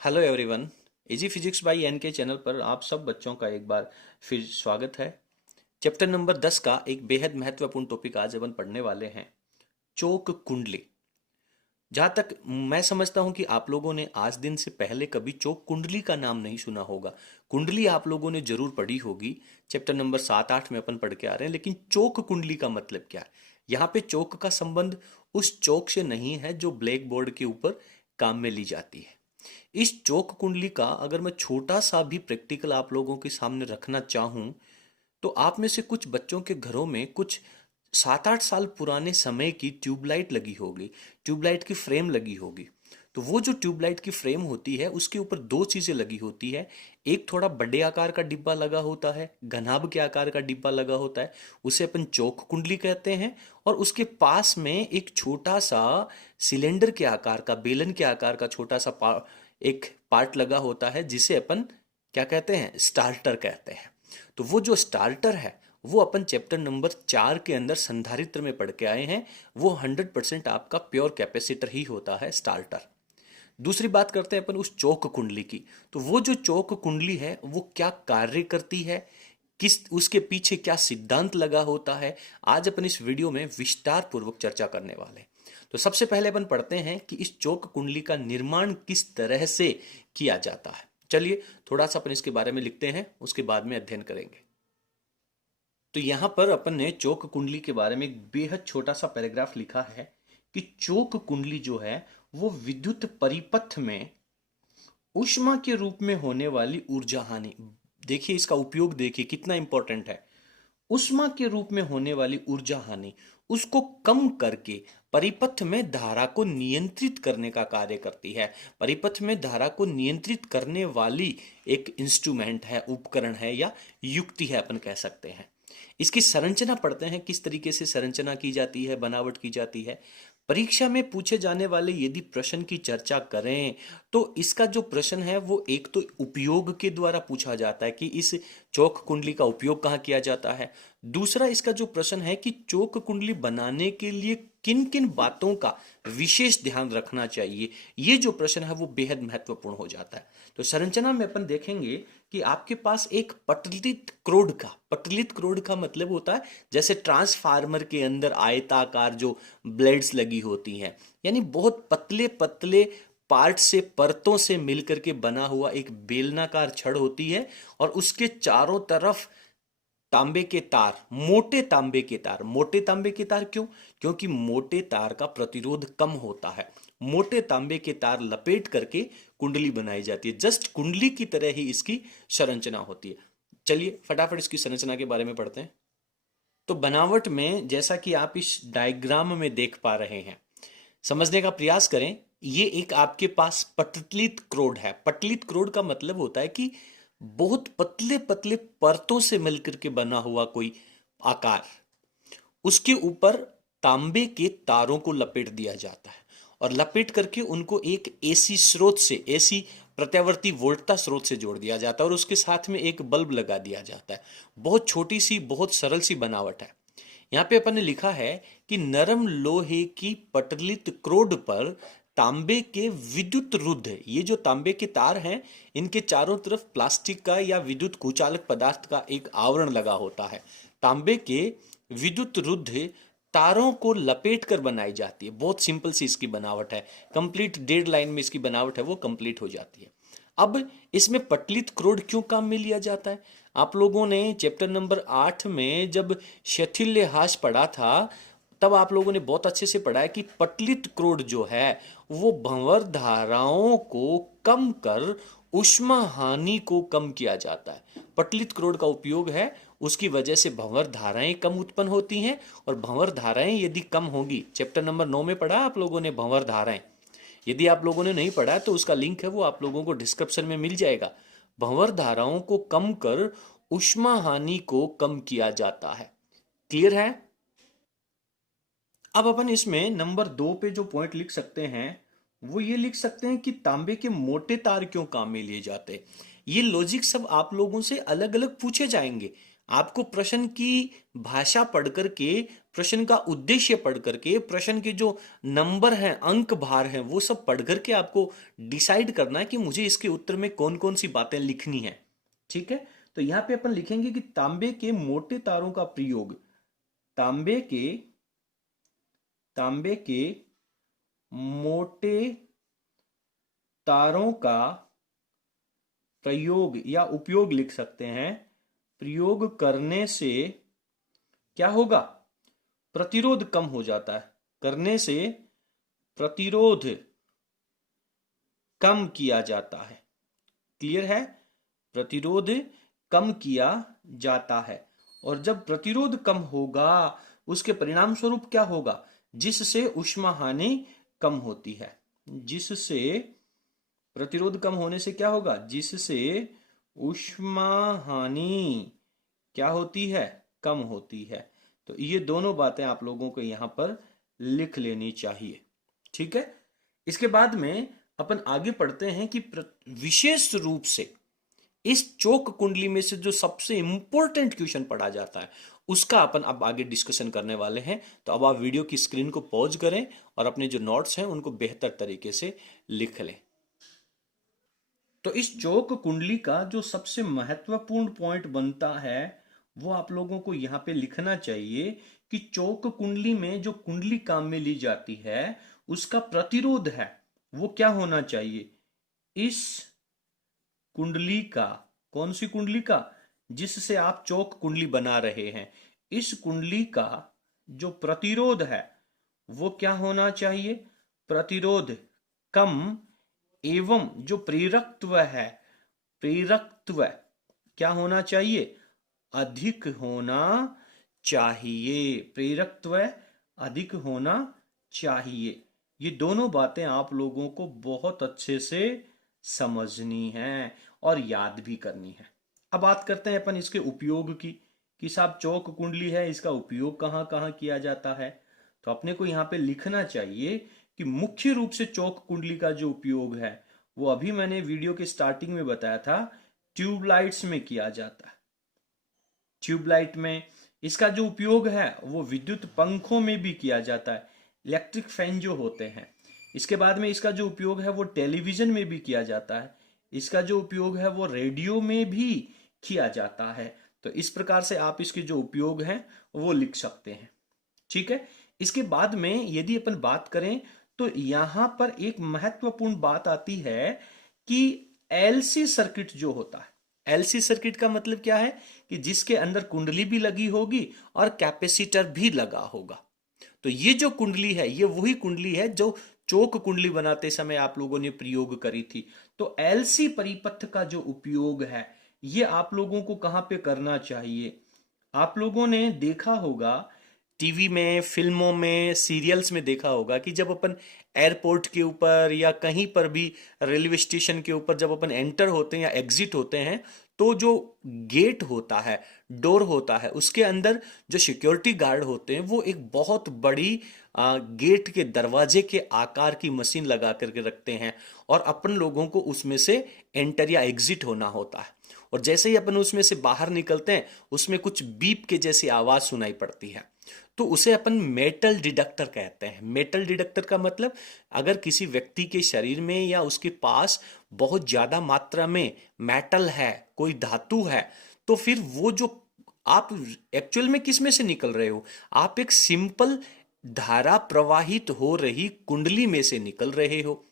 Hello everyone. Easy physics by N K channel पर आप सब बच्चों का एक बार फिर स्वागत है। चैप्टर नंबर 10 का एक बेहद महत्वपूर्ण टॉपिक आज अपन पढ़ने वाले हैं, चोक कुंडली। जहाँ तक मैं समझता हूँ कि आप लोगों ने आज दिन से पहले कभी चोक कुंडली का नाम नहीं सुना होगा। कुंडली आप लोगों ने जरूर पढ़ी होगी, चैप्टर नंबर 7-8 में अपन पढ़ के आ रहे हैं, लेकिन चोक कुंडली का मतलब क्या है? यहाँ पे चोक का संबंध उस चोक से नहीं है जो ब्लैक बोर्ड के ऊपर काम में ली जाती है। इस चौक कुंडली का अगर मैं छोटा सा भी प्रैक्टिकल आप लोगों के सामने रखना चाहूं, तो आप में से कुछ बच्चों के घरों में कुछ 7-8 साल पुराने समय की ट्यूबलाइट लगी होगी, ट्यूबलाइट की फ्रेम लगी होगी। तो वो जो ट्यूबलाइट की फ्रेम होती है उसके ऊपर दो चीजें लगी होती है। एक थोड़ा बड़े आकार का डिब्बा लगा होता है, घनाभ के आकार का डिब्बा लगा होता है, उसे अपन चौक कुंडली कहते हैं। और उसके पास में एक छोटा सा सिलेंडर के आकार का, बेलन के आकार का छोटा सा एक पार्ट लगा होता है, जिसे अपन क्या कहते हैं? स्टार्टर कहते हैं। तो वो जो स्टार्टर है वो अपन चैप्टर नंबर 4 के अंदर संधारित्र में पढ़ के आए हैं। वो 100% आपका प्योर कैपेसिटर ही होता है स्टार्टर। दूसरी बात करते हैं अपन उस चौक कुंडली की। तो वो जो चौक कुंडली है वो क्या कार्य करती है, किस उसके पीछे क्या सिद्धांत लगा होता है, आज अपन इस वीडियो में विस्तार पूर्वक चर्चा करने वाले हैं। तो सबसे पहले अपन पढ़ते हैं कि इस चौक कुंडली का निर्माण किस तरह से किया जाता है। चलिए थोड़ा सा अपन इसके बारे में लिखते हैं, उसके बाद में अध्ययन करेंगे। तो यहां पर अपन ने चौक कुंडली के बारे में एक बेहद छोटा सा पैराग्राफ लिखा है कि चौक कुंडली जो है वो विद्युत परिपथ में ऊष्मा के रूप में होने वाली ऊर्जा हानि, देखिए इसका उपयोग देखिए कितना इंपॉर्टेंट है। ऊष्मा के रूप में होने वाली ऊर्जा हानि उसको कम करके परिपथ में धारा को नियंत्रित करने का कार्य करती है। परिपथ में धारा को नियंत्रित करने वाली एक इंस्ट्रूमेंट है, उपकरण है या युक्ति है अपन कह सकते हैं। इसकी संरचना पढ़ते हैं, किस तरीके से संरचना की जाती है, बनावट की जाती है। परीक्षा में पूछे जाने वाले यदि प्रश्न की चर्चा करें तो इसका जो प्रश्न है वो एक तो उपयोग के द्वारा पूछा जाता है कि इस चौक कुंडली का उपयोग कहाँ किया जाता है। दूसरा इसका जो प्रश्न है कि चौक कुंडली बनाने के लिए किन किन बातों का विशेष ध्यान रखना चाहिए, ये जो प्रश्न है वो बेहद महत्वपूर्ण हो जाता है। तो संरचना में अपन देखेंगे कि आपके पास एक पटलित क्रोड का मतलब होता है जैसे ट्रांसफार्मर के अंदर आयताकार जो ब्लेड्स लगी होती हैं, यानी बहुत पतले पतले पार्ट से, परतों से मिलकर के बना हुआ एक बेलनाकार छड़ होती है। और उसके चारों तरफ तांबे के तार, मोटे तांबे के तार क्यों? क्योंकि मोटे तार का प्रतिरोध कम होता है। मोटे तांबे के तार लपेट करके कुंडली बनाई जाती है। जस्ट कुंडली की तरह ही इसकी संरचना होती है। चलिए फटाफट इसकी संरचना के बारे में पढ़ते हैं। तो बनावट में जैसा कि आप इस डायग्राम में देख पा रहे हैं, समझने का प्रयास करें। ये एक आपके पास पटलित क्रोड है। पटलित क्रोड का मतलब होता है कि बहुत पतले पतले परतों से मिलकर के बना हुआ कोई आकार, उसके ऊपर तांबे के तारों को लपेट दिया जाता है और लपेट करके उनको एक एसी स्रोत से, एसी प्रत्यावर्ती वोल्टता स्रोत से जोड़ दिया जाता है और उसके साथ में एक बल्ब लगा दिया जाता है। बहुत छोटी सी, बहुत सरल सी बनावट है। यहाँ पे अपन ने लिखा है कि नरम लोहे की पटलित क्रोड पर तांबे के विद्युत रुद्ध, ये जो तांबे के तार हैं इनके चारों तरफ प्लास्टिक का या विद्युत कुचालक पदार्थ का एक आवरण लगा होता है। तांबे के विद्युत रुद्ध तारों को लपेट कर बनाई जाती है। बहुत सिंपल सी इसकी बनावट है, कंप्लीट डेढ़ लाइन में इसकी बनावट है वो कंप्लीट हो जाती है। अब इसमें पटलित क्रोड क्यों काम में लिया जाता है? आप लोगों ने चैप्टर नंबर 8 में जब शिथिल्यहास पढ़ा था तब आप लोगों ने बहुत अच्छे से पढ़ा है कि पटलित क्रोड जो है वो भंवर धाराओं को कम कर ऊष्मा हानि को कम किया जाता है। पटलित क्रोड का उपयोग है, उसकी वजह से भंवर धाराएं कम उत्पन्न होती हैं। और भंवर धाराएं यदि कम होगी, चैप्टर नंबर 9 में पढ़ा आप लोगों ने भंवर धाराएं, यदि आप लोगों ने नहीं पढ़ा है तो उसका लिंक है वो आप लोगों को डिस्क्रिप्शन में मिल जाएगा। भंवर धाराओं को कम कर ऊष्मा हानि को कम किया जाता है। क्लियर है? अब अपन इसमें नंबर 2 पे जो पॉइंट लिख सकते हैं वो ये लिख सकते हैं कि तांबे के मोटे तार क्यों काम में लिए जाते हैं। ये लॉजिक सब आप लोगों से अलग अलग पूछे जाएंगे। आपको प्रश्न की भाषा पढ़ करके प्रश्न का उद्देश्य पढ़ करके, प्रश्न के जो नंबर हैं, अंक भार हैं, वो सब पढ़ करके आपको डिसाइड करना है कि मुझे इसके उत्तर में कौन कौन सी बातें लिखनी है। ठीक है, तो यहां पे अपन लिखेंगे कि तांबे के मोटे तारों का प्रयोग, तांबे के तांबे के मोटे तारों का प्रयोग या उपयोग लिख सकते हैं, प्रयोग करने से क्या होगा, प्रतिरोध कम हो जाता है, करने से प्रतिरोध कम किया जाता है। क्लियर है, प्रतिरोध कम किया जाता है। और जब प्रतिरोध कम होगा उसके परिणाम स्वरूप क्या होगा, जिससे ऊष्मा हानि कम होती है। जिससे प्रतिरोध कम होने से क्या होगा, जिससे ऊष्मा हानि क्या होती है, कम होती है। तो ये दोनों बातें आप लोगों को यहां पर लिख लेनी चाहिए। ठीक है, इसके बाद में अपन आगे पढ़ते हैं कि विशेष रूप से इस चोक कुंडली में से जो सबसे इंपॉर्टेंट क्वेश्चन पढ़ा जाता है उसका अपन अब आगे डिस्कशन करने वाले हैं। तो अब आप वीडियो की स्क्रीन को पॉज करें और अपने जो नोट्स हैं उनको बेहतर तरीके से लिख लें। तो इस चोक कुंडली का जो सबसे महत्वपूर्ण पॉइंट बनता है वो आप लोगों को यहां पे लिखना चाहिए कि चोक कुंडली में जो कुंडली काम में ली जाती है उसका प्रतिरोध है वो क्या होना चाहिए, इस कुंडली का, कौन सी कुंडली का, जिससे आप चोक कुंडली बना रहे हैं, इस कुंडली का जो प्रतिरोध है वो क्या होना चाहिए, प्रतिरोध कम एवं जो प्रेरकत्व है, प्रेरकत्व क्या होना चाहिए, अधिक होना चाहिए, प्रेरकत्व अधिक होना चाहिए। ये दोनों बातें आप लोगों को बहुत अच्छे से समझनी है और याद भी करनी है। अब बात करते हैं अपन इसके उपयोग की कि साहब चौक कुंडली है, इसका उपयोग कहाँ कहाँ किया जाता है। तो अपने को यहाँ पे लिखना चाहिए कि मुख्य रूप से चौक कुंडली का जो उपयोग है वो अभी मैंने वीडियो के स्टार्टिंग में बताया था, ट्यूबलाइट्स में किया जाता है। ट्यूबलाइट में इसका जो उपयोग है वो विद्युत पंखों में भी किया जाता है, इलेक्ट्रिक फैन जो होते हैं। इसके बाद में इसका जो उपयोग है वो टेलीविजन में भी किया जाता है, इसका जो उपयोग है वो रेडियो में भी किया जाता है। तो इस प्रकार से आप इसके जो उपयोग हैं वो लिख सकते हैं। ठीक है, इसके बाद में यदि अपन बात करें तो यहां पर एक महत्वपूर्ण बात आती है कि एलसी सर्किट जो होता है, एलसी सर्किट का मतलब क्या है कि जिसके अंदर कुंडली भी लगी होगी और कैपेसिटर भी लगा होगा। तो ये जो कुंडली है ये वही कुंडली है जो चोक कुंडली बनाते समय आप लोगों ने प्रयोग करी थी। तो एलसी परिपथ का जो उपयोग है ये आप लोगों को कहां पे करना चाहिए, आप लोगों ने देखा होगा टीवी में, फिल्मों में, सीरियल्स में देखा होगा कि जब अपन एयरपोर्ट के ऊपर या कहीं पर भी रेलवे स्टेशन के ऊपर जब अपन एंटर होते हैं या एग्जिट होते हैं तो जो गेट होता है, डोर होता है, उसके अंदर जो सिक्योरिटी गार्ड होते हैं वो एक बहुत बड़ी गेट के दरवाजे के आकार की मशीन लगा करके रखते हैं और अपन लोगों को उसमें से एंटर या एग्जिट होना होता है। और जैसे ही अपन उसमें से बाहर निकलते हैं उसमें कुछ बीप के जैसी आवाज सुनाई पड़ती है, तो उसे अपन मेटल डिटेक्टर कहते हैं। मेटल डिटेक्टर का मतलब अगर किसी व्यक्ति के शरीर में या उसके पास बहुत ज्यादा मात्रा में मेटल है, कोई धातु है, तो फिर वो जो आप एक्चुअल में किस में से निकल रहे हो, आप एक सिंपल धारा प्रवाहित हो रही कुंडली में से निकल रहे हो।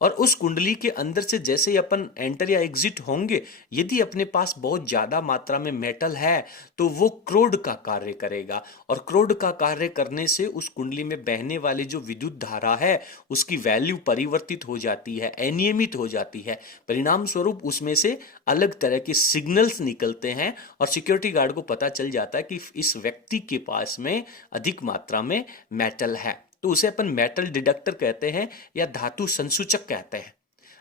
और उस कुंडली के अंदर से जैसे ही अपन एंटर या एग्जिट होंगे, यदि अपने पास बहुत ज्यादा मात्रा में मेटल है तो वो क्रोड का कार्य करेगा और क्रोड का कार्य करने से उस कुंडली में बहने वाली जो विद्युत धारा है उसकी वैल्यू परिवर्तित हो जाती है, अनियमित हो जाती है। परिणाम स्वरूप उसमें से अलग तरह के सिग्नल्स निकलते हैं और सिक्योरिटी गार्ड को पता चल जाता है कि इस व्यक्ति के पास में अधिक मात्रा में मेटल है। तो उसे अपन मेटल डिटेक्टर कहते हैं या धातु संसूचक कहते हैं।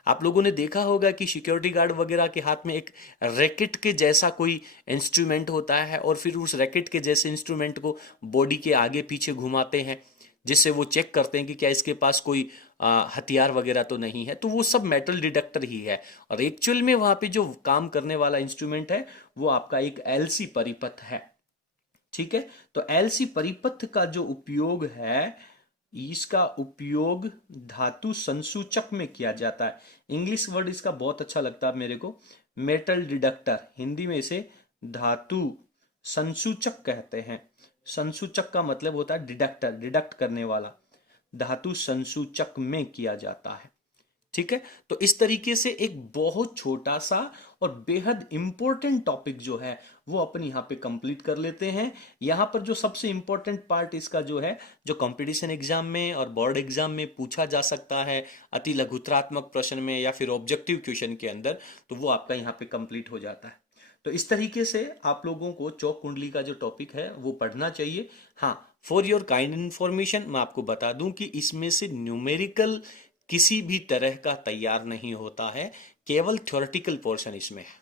आप लोगों ने देखा होगा कि सिक्योरिटी गार्ड वगैरह के हाथ में एक रैकेट के जैसा कोई इंस्ट्रूमेंट होता है और फिर उस रैकेट के जैसे इंस्ट्रूमेंट को बॉडी के आगे पीछे घुमाते हैं जिससे वो चेक करते हैं कि क्या इसके पास कोई हथियार वगैरह तो नहीं है। तो वो सब मेटल डिटेक्टर ही है और एक्चुअल में वहां पे जो काम करने वाला इंस्ट्रूमेंट है वो आपका एक एलसी परिपथ है। ठीक है, तो एलसी परिपथ का जो उपयोग है, इसका उपयोग धातु संसूचक में किया जाता है। इंग्लिश वर्ड इसका बहुत अच्छा लगता है मेरे को, मेटल डिडक्टर, हिंदी में इसे धातु संसूचक कहते हैं। संसूचक का मतलब होता है डिडक्टर, डिडक्ट करने वाला, धातु संसूचक में किया जाता है। ठीक है, तो इस तरीके से एक बहुत छोटा सा और बेहद इंपॉर्टेंट टॉपिक जो है वो अपन यहाँ पे कंप्लीट कर लेते हैं। यहाँ पर जो सबसे इंपॉर्टेंट पार्ट इसका जो है, जो कंपटीशन एग्जाम में और बोर्ड एग्जाम में पूछा जा सकता है अति लघुत्रात्मक प्रश्न में या फिर ऑब्जेक्टिव क्वेश्चन के अंदर, तो वो आपका यहाँ पे कंप्लीट हो जाता है। तो इस तरीके से आप लोगों को चौक कुंडली का जो टॉपिक है वो पढ़ना चाहिए। हाँ, फॉर योर काइंड इन्फॉर्मेशन मैं आपको बता दूं कि इसमें से न्यूमेरिकल किसी भी तरह का तैयार नहीं होता है, केवल थ्योरेटिकल पोर्शन इसमें है।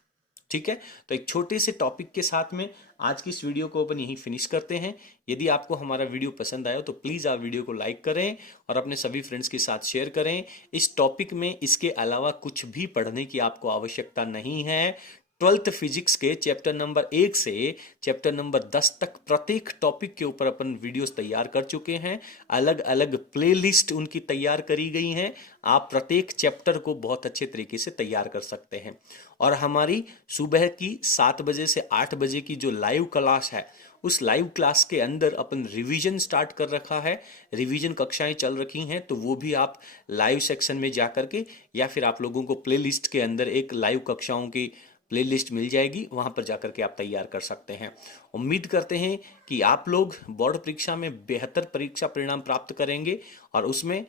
ठीक है, तो एक छोटे से टॉपिक के साथ में आज की इस वीडियो को अपन यहीं फिनिश करते हैं। यदि आपको हमारा वीडियो पसंद आया तो प्लीज़ आप वीडियो को लाइक करें और अपने सभी फ्रेंड्स के साथ शेयर करें। इस टॉपिक में इसके अलावा कुछ भी पढ़ने की आपको आवश्यकता नहीं है। 12th फिजिक्स के चैप्टर नंबर 1 से चैप्टर नंबर 10 तक प्रत्येक टॉपिक के ऊपर अपन वीडियोस तैयार कर चुके हैं, अलग अलग प्लेलिस्ट उनकी तैयार करी गई हैं। आप प्रत्येक चैप्टर को बहुत अच्छे तरीके से तैयार कर सकते हैं। और हमारी सुबह की 7 बजे से 8 बजे की जो लाइव क्लास है, उस लाइव क्लास के अंदर अपन रिवीजन स्टार्ट कर रखा है, रिवीजन कक्षाएं चल रखी हैं, तो वो भी आप लाइव सेक्शन में जा करके या फिर आप लोगों को प्लेलिस्ट के अंदर एक लाइव कक्षाओं की प्लेलिस्ट मिल जाएगी, वहां पर जाकर के आप तैयार कर सकते हैं। उम्मीद करते हैं कि आप लोग बोर्ड परीक्षा में बेहतर परीक्षा परिणाम प्राप्त करेंगे और उसमें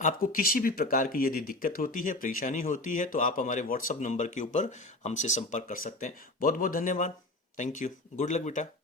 आपको किसी भी प्रकार की यदि दिक्कत होती है, परेशानी होती है, तो आप हमारे व्हाट्सएप नंबर के ऊपर हमसे संपर्क कर सकते हैं। बहुत बहुत धन्यवाद। Thank you. गुड लक बेटा।